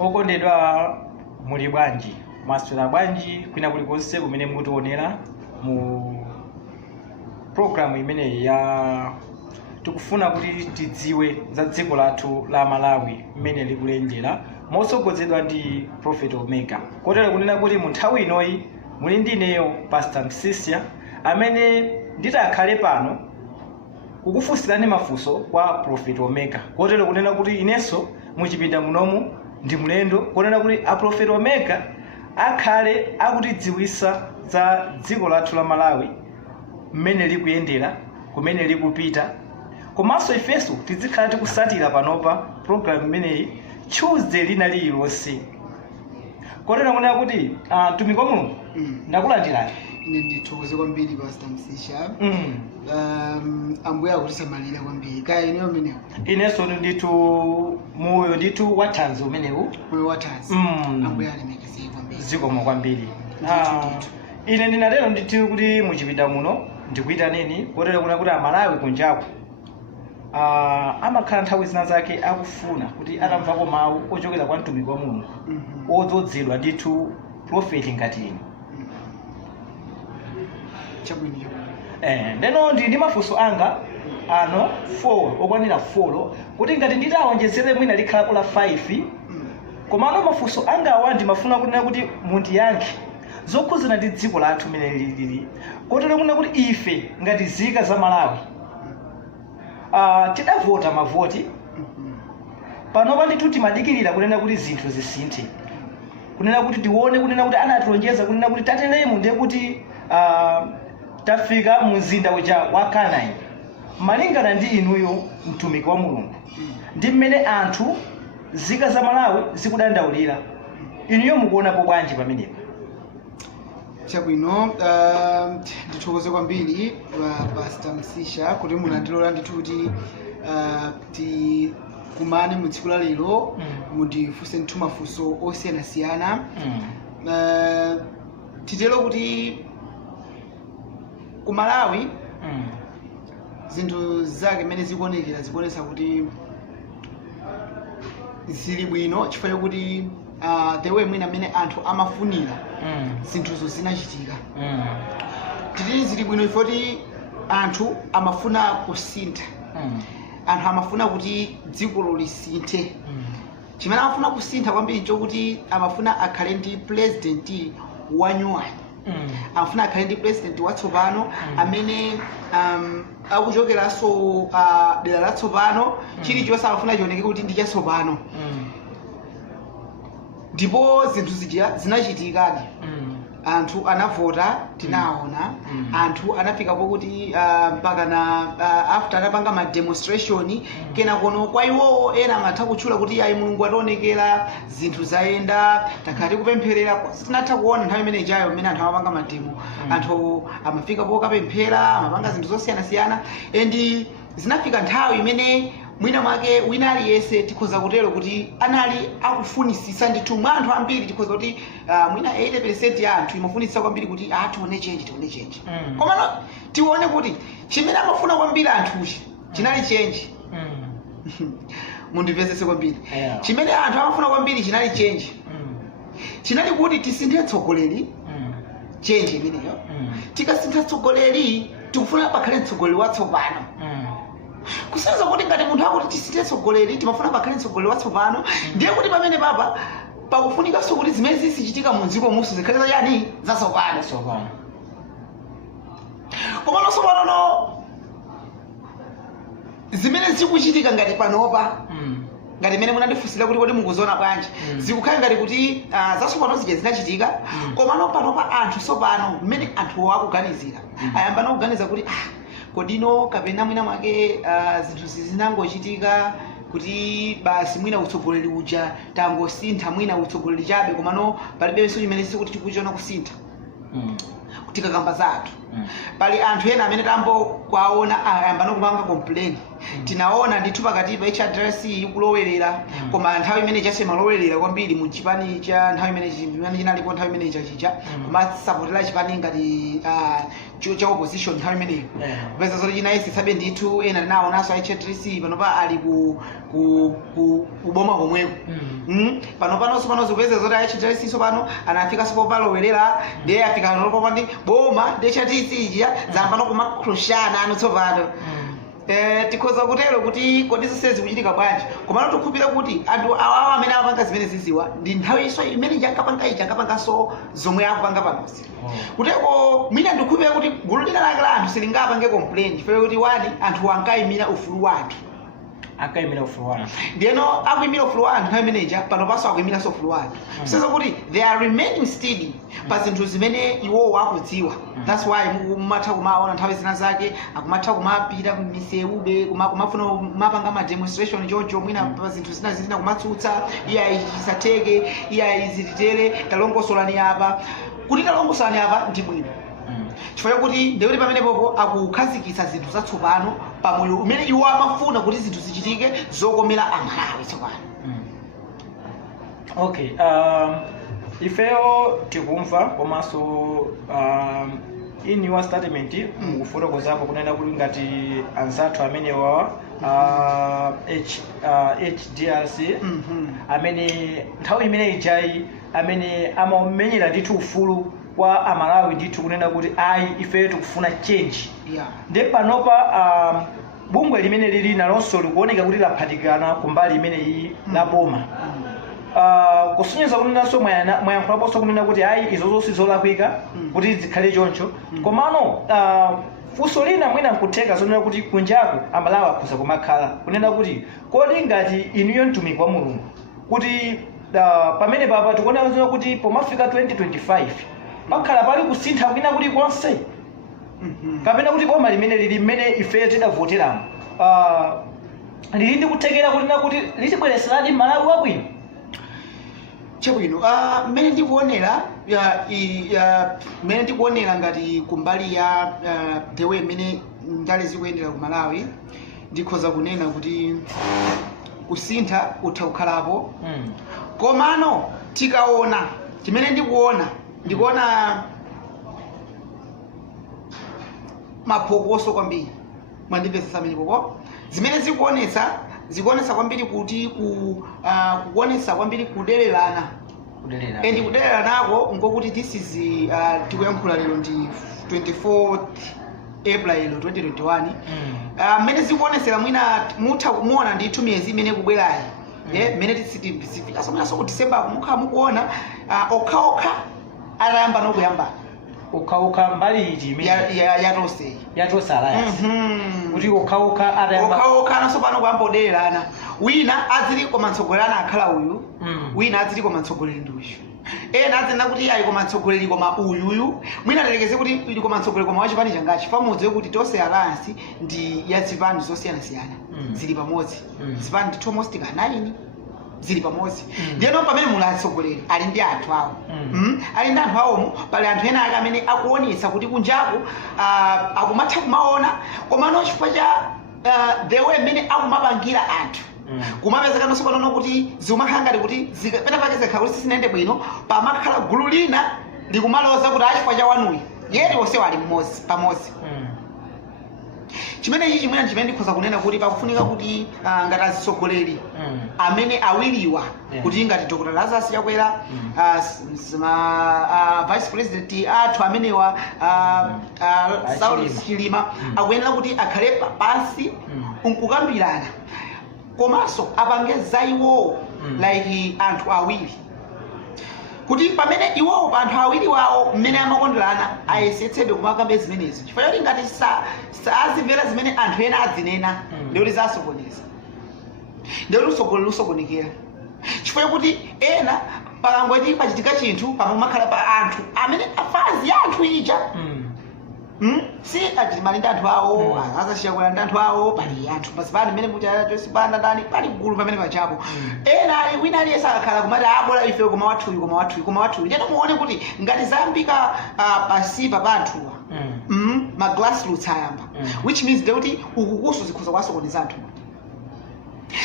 Okondedwa muli bwanji, mwaswera bwanji kwina kulikonse kumene mukutionera mu program imene ya tikufuna kuti tidziwe za dziko lathu la Malawi mmene likulendera mosogozedwa ndi Prophet Omega. Kotero kunena kuti mu nthawi inoyi muli ndi ineyo Pastor Msisia amene nditakhale pano kukufunsirani mafunso kwa Prophet Omega. Kotero kunena kuti inenso muchipinda munomu ndi mlendo, kunena kuti a Prophet Omega akhale akutidziwisa za dziko lathu la Malawi mmene likuyendera, kumene likupita. Komanso ifeso tizikhala tikusatira panopa program imeneyi Tuesday lina lililonse. Kotero kunena kuti mtumiki wa Mulungu ndakulandirani. Ine ndithokoze kwambiri Pastor Msisia. Ambuye akutisamalira kwambiri. Kaya ineyo meneyo. Inenso ndithu moyo ndithu wathanzi umenewu. Moyo wathanzi. Ambuye alemekeze kwambiri. Zikomo kwambiri. Ine ndinatero ndithu kuti muchipinda muno ndikuyitaneni, kotero kunena kuti Amalawi kunjaku amakhala nthawi zina zake akufuna kuti atamvako mawu ochokera kwa mtumiki wa Mulungu odzozedwa ndithu prophet ngati ine. Chabwino. Ndeno ndi mafunso anga ano 4 okwanira 4 kuti ngati nditawonjezere mwina likhalapo la 5 komano mafunso anga awa ndimafuna kunena kuti mundiyankhe zokhuzana ndi dziko lathu mmene lili. Kotero kunena kuti ife ngati zika za Malawi tidavota mavoti panopa ndithu timadikirira kunena kuti zinthu zisinthe, kunena kuti tione kunena kuti anatilonjeza kunena kuti tateremu ndiye kuti tafika mu mzinda uja wa Kanaani. Malingana ndi inuyo mtumiki wa Mulungu ndi mmene anthu zika za Malawi zikudandaulira, inuyo mukuonapo bwanji pamenepo? Chabwino, ndithokoze kwambiri Pastor Msisia kuti munandilola ndithu kuti tikumane mu tsiku la lero mundifunse ndithu mafunso osiyanasiyana. Titero kuti ku Malawi zinthu zake mmene zikuonekera zikuonesa kuti zili bwino chifukwa kuti the way mwina mmene anthu amafunira zinthuzo zinachitika. Titiri zili bwino ifo kuti anthu amafuna kusintha, anthu amafuna kuti dzikolo lisinthe. Chimene amafuna kusintha kwambiri chokuti amafuna akhale ndi president wanyuwani, amafuna akhale ndi president watsopano amene akuchokeranso dera latsopano, chilichonse amafuna chioneke kuti ndi chatsopano. Ndipo zinthu zija zinachitikadi, anthu anavota tinaona, anthu anafikapo kuti mpaka na after anapanga ma demonstration kena kono kwa iwo ena amatha kutchula kuti ayi Mulungu ationekera, zinthu zayenda, takati kupempherera. Tinatha kuona nthawi imene ijayo mmene anthu amapanga mademo, anthu amafikapo kapemphera, amapanga zinthu zosiyanasiyana. And zinafika nthawi imene mwina mwake wina aliyense tikhoza kutero kuti anali akufunisisa ndithu mwa anthu ambiri, tikhoza kuti mwina 80% ya anthu imafunisisa kwambiri kuti tione change. Komano tione kuti chimene amafuna kwambiri anthuchi chinali change. Mundipezese kwambiri. Chimene anthu amafuna kwambiri chinali change. Chinali kuti tisinthe tsogoleri, change imeneyo. Tikasintha tsogoleri tikufuna pakhale tsogoleri watsopano. Kusenza kuti ngati munthu akuti tisinthe tsogoleri timafuna pakhale tsogoleri watsopano, ndiye kuti pamene papa pakufunikanso kuti zimene zisichitika mu dziko musu zikhale zachani zatsopano. Komanso panono zimene zikuchitika ngati panopa, ngati mmene munandifunsira kuti kodi mukuziona bwanji, zikukhala ngati kuti zatsopano zija zinachitika. Komano panopa anthu sopano mmene anthu akuganizira ayamba kuganiza kuti kodino kapena mwina mwake zinthu zinangochitika kuti basi mwina utsogoleri uja tangosintha mwina utsogoleri chabe, komano palibenso chimene sikuti chikuchiona kusintha kutika kamba za anthu. Pali anthu ena amene tambo kwaona ayamba kupanga complain tinaona ndithu pakati pa HRDC ikulowerera koma nthawi imene chase malowerera kwambiri mu chipani cha nthawi imene chimene chinalipo nthawi imene chachicha koma sapotera chipani ngati cha opposition nthawi imeneyo kupeza zoti chinayesetsabe ndithu ena tinaonanso HRDC panopa ali kuboma komweko panopanonso panozo kupeza zoti HRDC so pano anafikanso popalowerera ndiye afika nolopopa ndi boma ndi HRDC ija zampano kumakhushana ano tsopano tikhoza kutero kuti kodi zonse zikuchitika bwanji komano tikhupira kuti anthu awawa amene amapanga zimene ziziwa ndi nthawi iso imene jankapanganso zomwe akupanga panosi kuteko mina ndikhupira kuti gulu lina lake la anthu silingapange complaint chifukwa kuti wani anthu ankayimira ufulu wathu ndiyeno akuyimira ufulu wa anthu nthawi imeneja panopanso akuyimiranso ufulu wathu kuseza kuti they are remaining steady pa zinthu zimene iwowo akudziwa that's why mumatha kumaona nthawi zina zake akumatha kumapita m'misewube kumafuna kumapanga ma demonstration choncho mwina pa zinthu zina kumatsutsa iya isateke iya izititere talongosolani apa kuti talongosolani apa ndi bwino chifukwa kuti ndekuti pamene popo akukhazikitsa zinthu zatsopano pamoyo umene iwo amafuna kuti zinthu zichitike zokomera amalawi tsopano okay ifeyo tikumva komanso in your statement mukufotokozapo kunena kuti ngati anzathu amenewa HDRC amene nthawi imene ijayi amene amamenyera ndithu ufulu kwa amalawi ndithu kunena kuti ayi ifeyo tikufuna change ndi panopa bungwe limene lili nalonso likuoneka kuti laphatikana kumbali imene iyi la boma kusonyeza kunenanso mwayankhulaponso kunena kuti ayi izo zonse zolakwika kuti zikhale choncho komano funso lina mwina nkutheka zonena kuti kunjaku amalawi akhoza kumakhala kunena kuti kodi ngati inuyo mtumiki wa mulungu kuti pamene papa tikuoneka kuti pomafika 2025 pakhala pali kusintha kwina kuti konse kapena kuti boma limene lili mmene ifeyo tidavoteramo lili ndi kuthekera kunena kuti litibwereseradi malawi wabwino chabwino mmene ndikuonera ngati kumbali ya the way mmene ndale zikuyendera ku Malawi ndikhoza kunena kuti kusintha utha kukhalapo komano tikaona chimene ndikuona maphokoso kwambiri mwandipesa amene popo zimene zikuonesa kwambiri kuti kuonesa kwambiri kudererana and kudereranako ngokuti this is tikuyankhula lero ndi 24th April 2021 mmene zikuonesera mwina mutha kumuona ndithu miyezi imene kubwerayi mmene tisifika somanso ku December mukhala mukuona okhaokha atayamba nokuyamba okhaokha mbali iti yatose alliance kuti okhaokha atayamba okhaokha naso pano kuyamba kudererana wina adzili koma mtsogoleri akhala uyu wina adzili koma mtsogoleri ndi uyu ena adzina kuti ayi koma mtsogoleri koma uyuyu mwina talekeze kuti ili koma mtsogoleri koma wachipani changachi pamudziwe kuti tonse alliance ndi ya zipani zosiyanasiyana zili pamodzi zipani ndi almost 9 zili pamodzi ndiyeno pamene muli atsogoleri ali ndi anthu awo ali ndi anthu awomo pali anthu ena ake amene akuonetsa kuti kunjaku akumatha kumaona komano chifukwa cha the way mmene akumapangira anthu kumapezeka nonso panono kuti zikumakhala ngati kuti pena pake zikhala kuti sizinayende bwino pamakhala gulu lina likumaloza kuti achifukwa cha wanuyi yeti onsewo ali pamodzi chimene ichi chimene ndikhoza kunena kuti pakufunika kuti ngati atsogoleri amene awiriwa kuti ngati Dr. Lazarus Chakwera vice president athu amenewa Saul Chilima akuyenera kuti akhale pansi nkukambirana komanso apange za iwowo like anthu awiri kuti pamene iwowo pa anthu awiri wawo mmene amakondwerana ayesetsedwe kumakambe zimenezi chifukwa choti ngati azimvera zimene anthu ena adzinena ndikuti zasokoneza ndikuti usogoleri usokonekera chifukwa kuti ena pakangoti pachitika chinthu pamakhala pa anthu amene afazi ya anthu ija si achilimali ndi anthu awo azashiyakwera ndi anthu awo pali anthu pasipani mmene muchasipanda ndani pali gulu pamene pachapo ena ali wina aliyese akakhala kumati abola ife koma wathuyu ndiyeno muone kuti ngati zayambika pasipa pa anthuwa ma grassroots ayamba which means kuti ukukuso zikhoza kwasokoneza anthu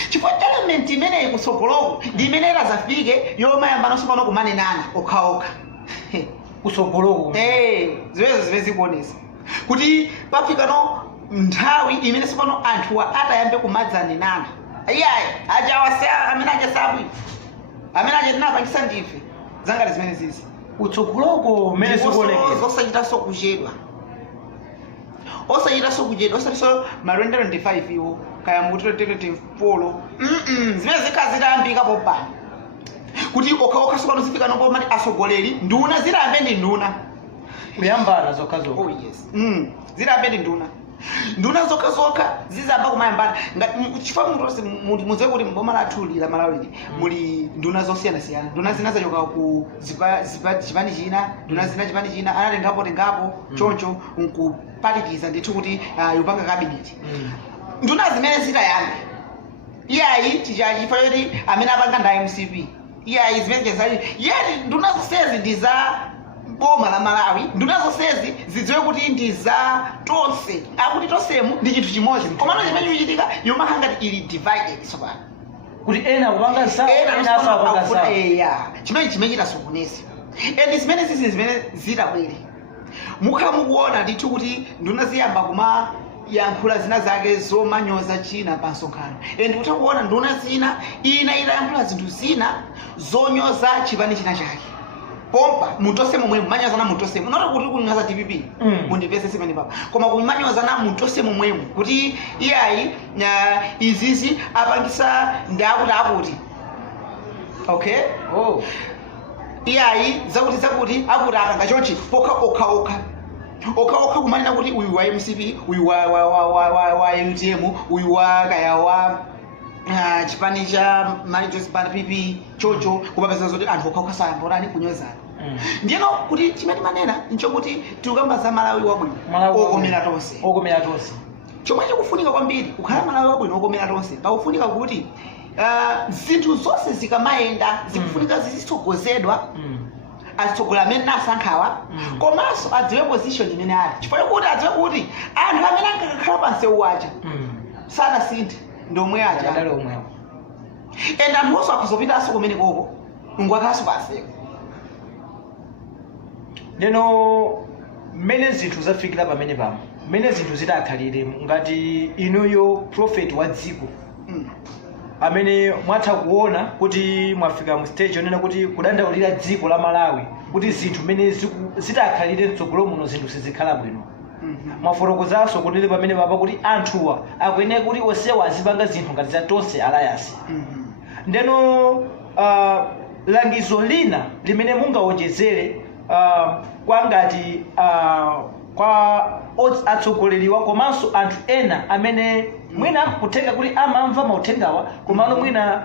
chifukwa element imene ikutsogoloko ndi imene zafike yomayamba naso pano kumanenana okhaokha kusogoloko ziwezi zikuonesa kuti pafika no nthawi imene sipano anthuwa atayambe kumadzanenana iyayi ajawasa amene ajasabu amene ajetinapangisa ndife zangati zimene zizi utsogoloko mmene sikuoneka zosachitaso kuchedwa osachitaso ma 2025 iwo kaya mu 2024 zimene zikhala zitayambika popano kuti okhaokha sipano zifika nombo mati asogoleri nduna zilambe ndi nduna kuyambana zokhazokha yes zilambe ndi nduna zokhazokha zizamba kumayambana chifukwa munthu mudziwe kuti mboma lathu la Malawi muli nduna zosiyanasiyana nduna zina zachoka ku chipani china nduna zina chipani china anatengapo choncho nkupatikiza ndithu kuti yopanga kabineti nduna zimene zitayambe iyayi chifukwa choti amene apanga nda MCP iyayi zimene chezali yeti nduna zonsezi ndi za boma la Malawi nduna zonsezi zidziwe kuti ndi za tonse akuti tonsemu ndi chinthu chimodzi komano chimene chichitika yomahangati ili divided sopano kuti ena kupanga sawa ena asapanga sawa chimene chitasokoneza and zimene zimene zitabwere mukhala mukuona ndithu kuti nduna ziyamba kuma yankhula zina zake zomanyoza china pa nsonkhano and utakuona nduna zina itayankhula zinthu zina zonyoza chipani china chake pompa mutose momwe manyazana mutose munoto kuti kunyoza TPP mundipese simene papa koma kumanyozana mutose momwe kuti iyayi izizi apangisa ndakuti okay iyayi zakuti akuti akanga chonchi okha kumanena kuti uyu wa MCP uyu wa UTM uyu wa kaya wa chipani cha managers band PP chocho kupapeza zoti anthu okha sayamborani kunyozana ndiyeno kuti chimene manena nchokuti tikukamba za Malawi wabwino okomera tonse chomwe chikufunika kwambiri kukhala Malawi wabwino okomera tonse pakufunika kuti zinthu zonse zikamayenda zikufunika zizitsogozedwa azitsogola amene nasankhawa komanso adziwe position imene ali chifukwa kuti adziwe kuti anthu amene ankakhala pansewu waja sanasinthe ndomwe aja and anthu onse akhozopitanso kumene koko ngwakhaso pansewu ndeno mmene zinthu zafikira pamene pano mmene zinthu zitakhalire ngati inuyo prophet wa dziko amene mwatha kuona kuti mwafika mu stage yonena kuti kudandaulira dziko la Malawi kuti zinthu mmene zitakhalire mtsogolo muno zinthu sizikhala bwino mwafotokozanso kuti pamene papa kuti anthuwa akuyenera kuti onsewa azipanga zinthu ngati za tonse alliance ndeno langizo lina limene mungawonjezere kwa ngati kwa atsogoleriwa komanso anthu ena amene mwina kutenga kuti amamva mauthengawa komano mwina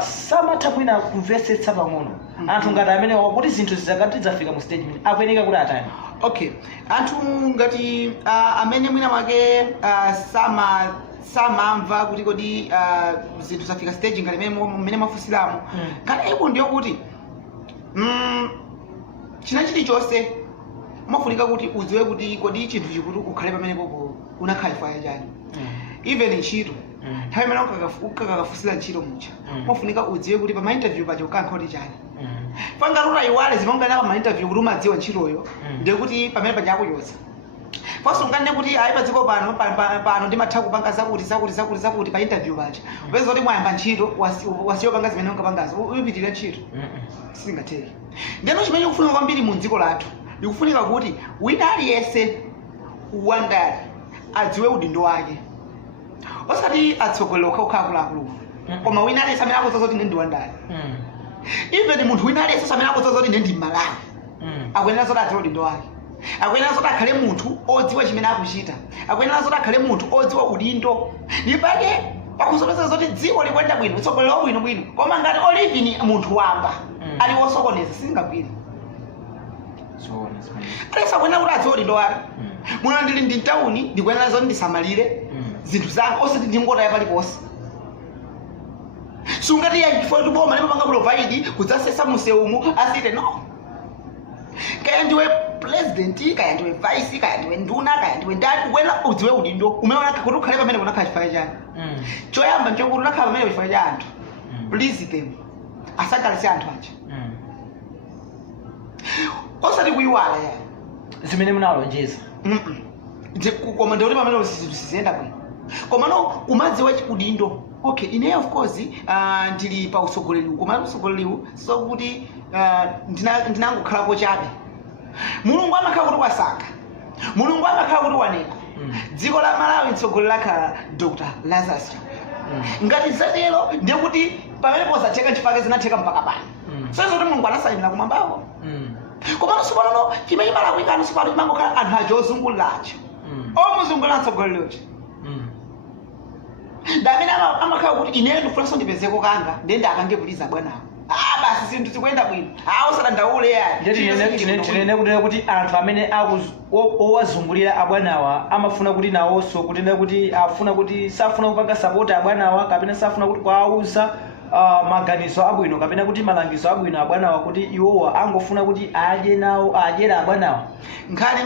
samatha mwina kumvetsetsa pang'ono anthu ngati amene wakuti zinthu zizakati zafika mu stage imene akuyeneka kuti atani okay anthu ngati amene mwina mwake samamva kuti kodi zinthu zafika stage ngati mmene mwafusilamo kana iku ndiyo kuti china chilichonse mafunika kuti udziwe kuti kodi chinthu chikuti ukhale pamene popo unakhalifa chani even ntchito nthawi imene ukakafusira ntchito mucha mafunika udziwe kuti pa interview pacho ukankha kuti chani pangati utayiwale zimaungana pa interview kuti umadziwa ntchitoyo ndiye kuti pamene paja akuchotsa First unganene kuti ayi padziko pano ndimatha kupanga zakuti pa interview pacha upeza kuti mwayamba ntchito wasiyopanga zimene unkapangazo uyipitirira ntchito singatheki ndeno chimene chikufunika kwambiri mu dziko lathu ndikufunika kuti wina aliyense wandali adziwe udindo wake osati atsogoleri okha akuluakulu koma wina aliyense amene akudziwa kuti ndi wandali even munthu wina aliyense amene akudziwa kuti ndi Malawi akuyenera zoti adziwe udindo wake akuyenera zoti akhale munthu odziwa chimene akuchita akuyenera zoti akhale munthu odziwa udindo ndipake pakuzopeza zoti dziko likuyenda bwino itsogolero bwinobwino koma ngati olivini munthu wamba ali wosokoneza singagwire alesa akuyenera kuti adziwe udindo wake muno ndili ndi mtawuni ndikuyenera zoti ndisamalire zinthu zanga osati ndingotaya paliponse sungati chifukwa kuti boma limapanga provide kudzasesa museumu asite no kaya ndiwe president kaya ndiwe vice kaya ndiwe nduna kaya ndiwe ndani wena udziwe udindo umeona kuti ukhale pamene kunakhala chifukwa chani choyamba nchokuti unakhala pamene chifukwa cha anthu please them asakalise anthu aja osati kuyiwala ya zimene munalonjeza koma ndioti pamene siziyenda bwino koma no umadziwa udindo okay ine of course ndili pa usogoleri koma usogoleri so kuti ndinangokhalako chabe mulungu amakhala kuti wasankha mulungu amakhala kuti wanena dziko la Malawi mtsogoleri lakhala Dr. Lazarus ngati zatero ndiye kuti pamene posatheka chifukwa zinatheka mpaka pano soizo kuti mulungu anasayinira kumwambako koma sipano chimene malakwikano sipano chimangokhala anthu aja ozunguliracho omuzungulira mtsogoleri uchi ndamene amakhala kuti ineyo ndifunanso ndipezeko kanga ndende akange kuliza bwanawo basi zinthu zikuyenda bwino usadandaule tinene kunena kuti anthu amene owazungulira abwanawa amafuna kuti nawonso kutenda kuti afuna kuti safuna kupanga sapota abwanawa kapena safuna kuti kwauza maganizo abwino kapena kuti malangizo abwino abwanawa kuti iwowa angofuna kuti adye nawo adyera abwanawa nkhani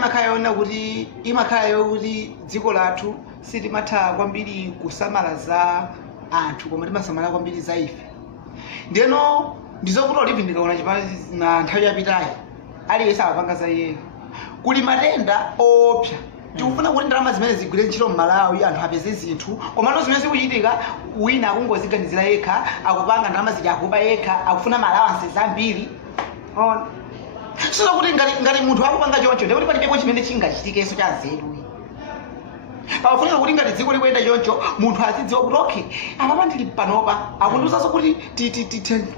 imakhala kuti dziko lathu sitimatha kwambiri kusamala za anthu koma timasamala kwambiri za ife ndeno ndizokuti olivi ndikaona chipani na nthawi yapitayi aliyense amapanga za iyeyo kuli matenda opsa tikufuna kuti ndalama zimene zigwire ntchito m'Malawi anthu apeze zinthu komano zimene zikuchitika wina akungoziganizira yekha akupanga ndalama zija akuba yekha akufuna malawansi zambiri ona sizo kuti ngati munthu akupanga choncho ndikuti palibepo chimene chingachitikeso cha nzeru pakufunika kuti ngati dziko likuyenda choncho munthu azidziwa kuti okay apapa ndili panopa akundiwuzanso kuti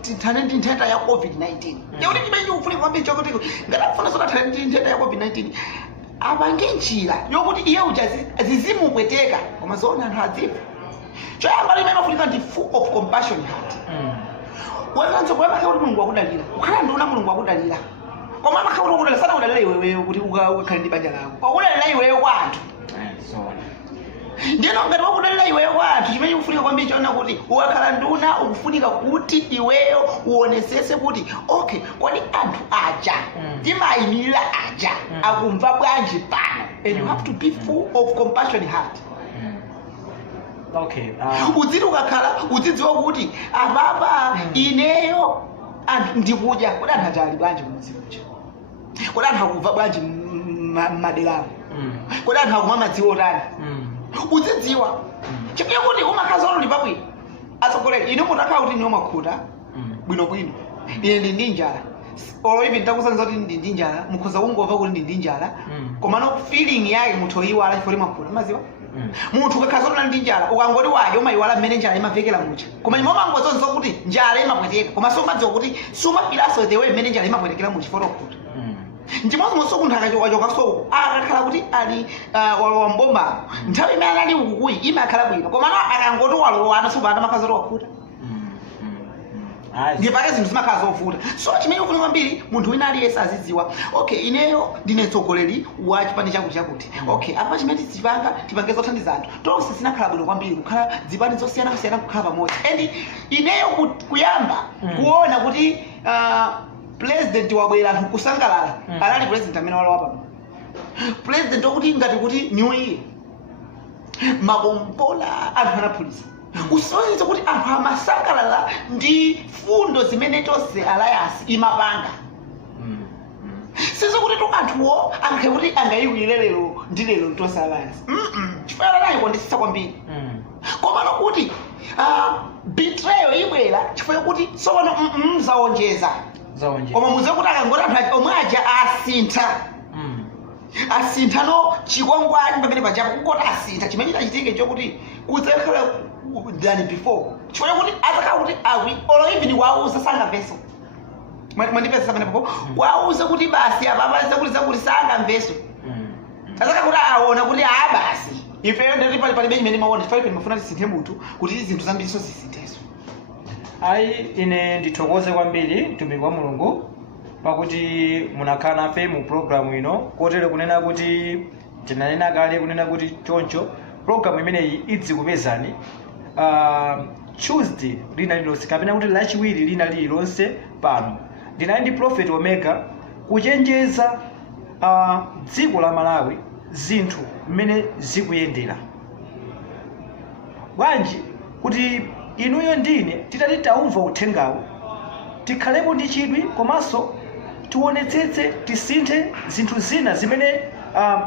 tithane ndi nthenda ya COVID-19 yakuti chimene chikufunika kwambiri chokuti ngati akufuna zotathana ndi nthenda ya COVID-19 apange njira yokuti iye uja zizimupweteka koma zoona anthu adziwe choyamba limene mafunika ndi full of compassion heart wekanso kuyamakhala kuti mulungu wakudalira ukhala ndiuna mulungu wakudalira koma amakhala kuti wakudalira sana kudalira iweweyo kuti ukakhale ndi banja lako wakudalira iweyo kwa anthu ndiyeno ngati wakudalira iweyo kwa anthu chimene chikufunika kwambiri choona kuti ukakhala nduna ukufunika kuti iweyo uonesese kuti okay kodi anthu aja timayimirira aja akumva bwanji pano and you have to be full of compassion heart okay udziti ukakhala udzidziwa kuti apapa ineyo anthu ndikudya kodi anthu aja ali bwanji kumudziuja kodi anthu akumva bwanji m'maderamo kodi anthu akumwa madzi otani udzidziwa chifukwa kuti umakhaza olo ndipabwino atsogoleri ine munthu akhala kuti ndiwo makhuta bwinobwino ine ndi ndi njala olo ivi nditakusanza kuti ndi ndi njala mukhoza kungomva kuti ndi ndi njala komano feeling yake munthu oyiwala chifukwa makhuta maziwa munthu ukakhaza kuti ndi njala ukangoti wadya umayiwala mmene njala imavekera mucha koma nyuma mangozonza kuti njala imapweteka koma somadziwa kuti sumafilaso the way mmene njala imapwetekera mucha chifukwa makhuta ndimozimoso kunthu akachokachoka soko akakhala kuti ali wambomba nthawi imene ali ukukuyi imakhala bwino komano akangoti walowana sopanda makhaza oti wakhuta ndipake zinthu zimakhala zovuta so chimene ufunika kwambiri munthu wina aliyense azidziwa okay ineyo ndine mtsogoleri wa chipani chakuti okay apa chimene tipange zothandiza anthu tonse zinakhala bwino kwambiri kukhala zipani zosiyanasiyana kukhala pamodzi and ineyo kuyamba kuona kuti president wabwera anthu kusangalala anali president amene walowa pano president wakuti ngati kuti new year makombola anthu anaphulisa kusonyeza kuti anthu amasangalala ndi fundo zimene tonse alliance imapanga sizo kuti anthuwo angakhale kuti angayiwire lero ndi lero tonse alliance chifukwa nayo kondisisa kwambiri koma nokuti betrayal ibwera chifukwa kuti sopano mzaonjeza koma muziwe kuti akangoti anthu omwe aja asintha no chikwangwani pamene pajapo kungoti asintha chimene chitachitike chokuti kudzakhala than before chifukwa kuti adzakhala kuti awi olo even wauza sangamveso mwandipesa pamene papo wauza kuti basi apapa zakuti sangamveso adzakhala kuti aona kuti basi ifeyo ndati palibe chimene maona chifukwa ife mafuna tisinthe munthu kuti zinthu zambiriso zisintheso ayi ine ndithokoze kwambiri mtumiki wa mulungu pakuti munakhala nafe mu programu ino kotero kunena kuti tinanena kale kunena kuti choncho programu imeneyi idzikupezani Tuesday lina lilonse kapena kuti lachiwiri lina lilonse pano ndinali ndi Prophet Omega kuchenjeza dziko la Malawi zinthu mmene zikuyendera. Bwanji kuti inuyo ndine titati taumva uthengawo tikhalepo ndi chidwi komanso tionetsetse tisinthe zinthu zina zimene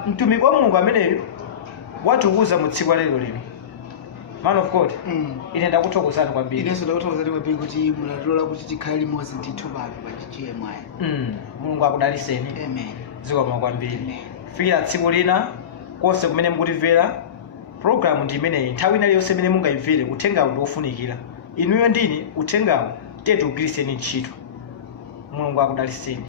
mtumiki wa Mulungu ameneyo watiuza mu tsiku lero lino. Man of God, ine ndakuthokozani kwambiri. Inenso ndakuthokozani kwambiri kuti munatilola kuti tikhale limodzi ndithu pano pa GMI. Mulungu akudaliseni. Amen. Zikomo kwambiri. Fikira tsiku lina konse kumene mukutimvera program ndi imeneyi nthawi ina iliyonse imene mungayimvere uthengawo ndi ofunikira. Inuyo ndine uthengawo tiye tiugwiriseni ntchito. Mulungu akudaliseni.